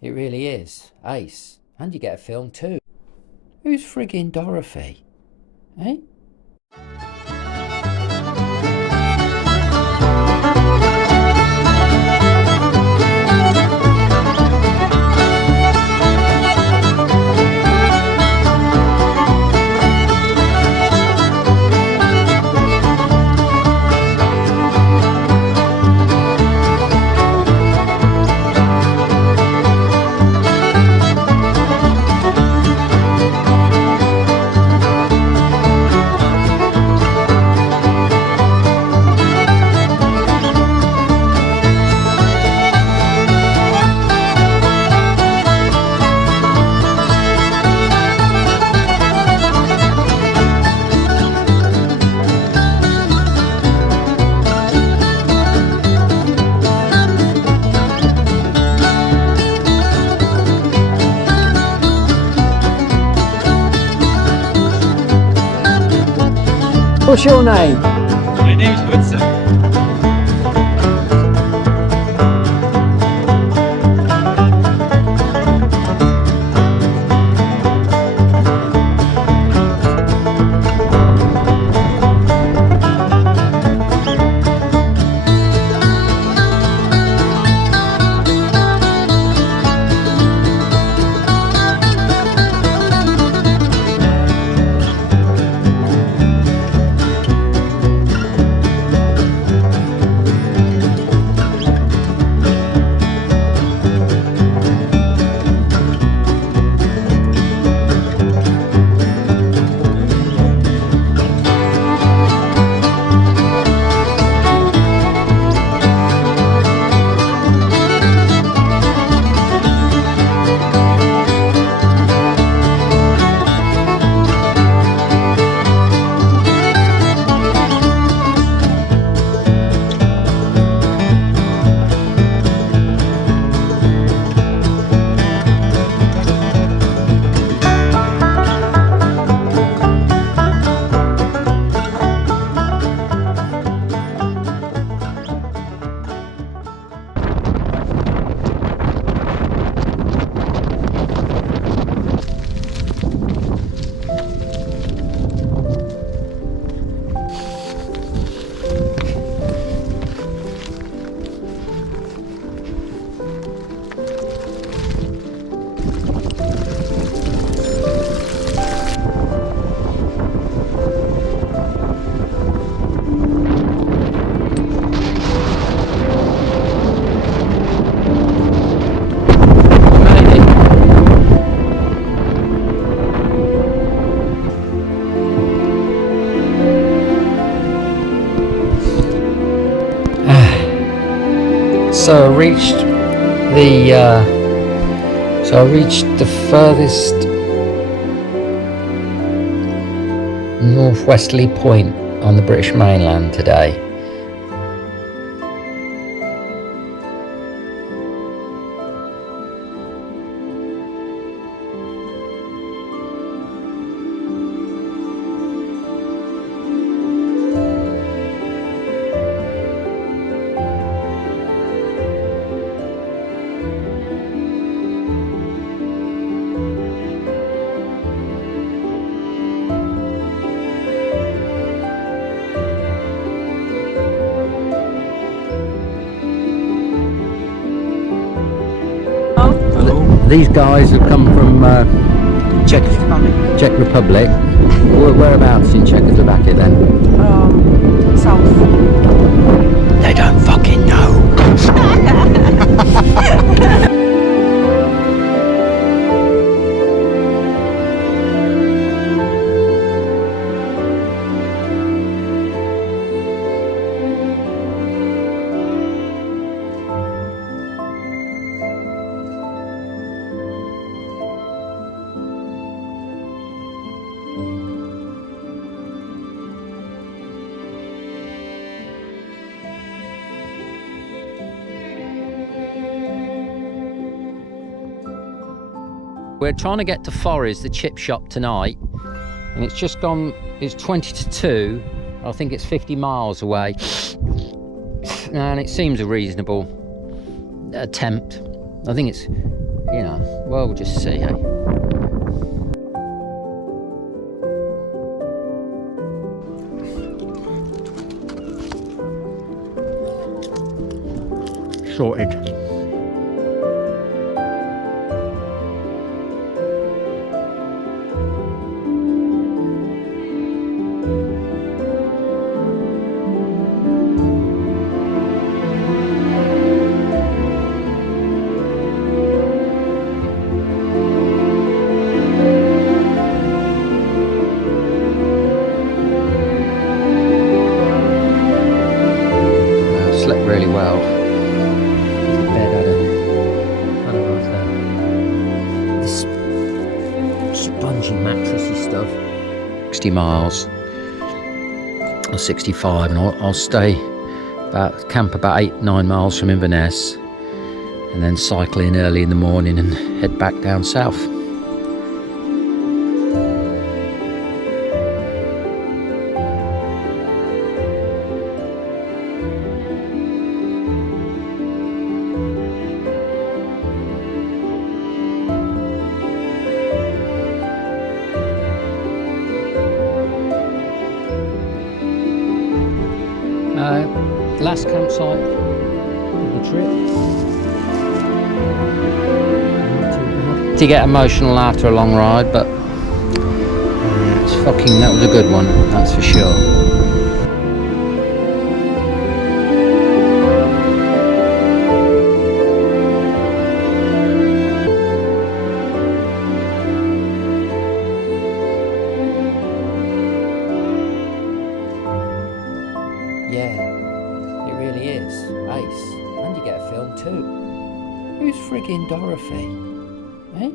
It really is. Ace. And you get a film too. Who's friggin' Dorothy? Eh? What's your name? My name's Woodson. So I reached the furthest northwesterly point on the British mainland today. These guys have come from Czech Republic. Whereabouts in Czechoslovakia then? South. They don't fucking know. We're trying to get to Forres, the chip shop, tonight, and it's just gone, it's 20 to 2. I think it's 50 miles away, and it seems a reasonable attempt. I think it's you know, well, we'll just see, hey? Sorted. Slept really well. The bed had a this spongy mattressy stuff. 60 miles or 65, and I'll stay camp about 8-9 miles from Inverness, and then cycle in early in the morning and head back down south. Last campsite of the trip. To get emotional after a long ride, but that was a good one, that's for sure. Yeah. It really is. Ace. And you get a film too. Who's friggin' Dorothy? Eh?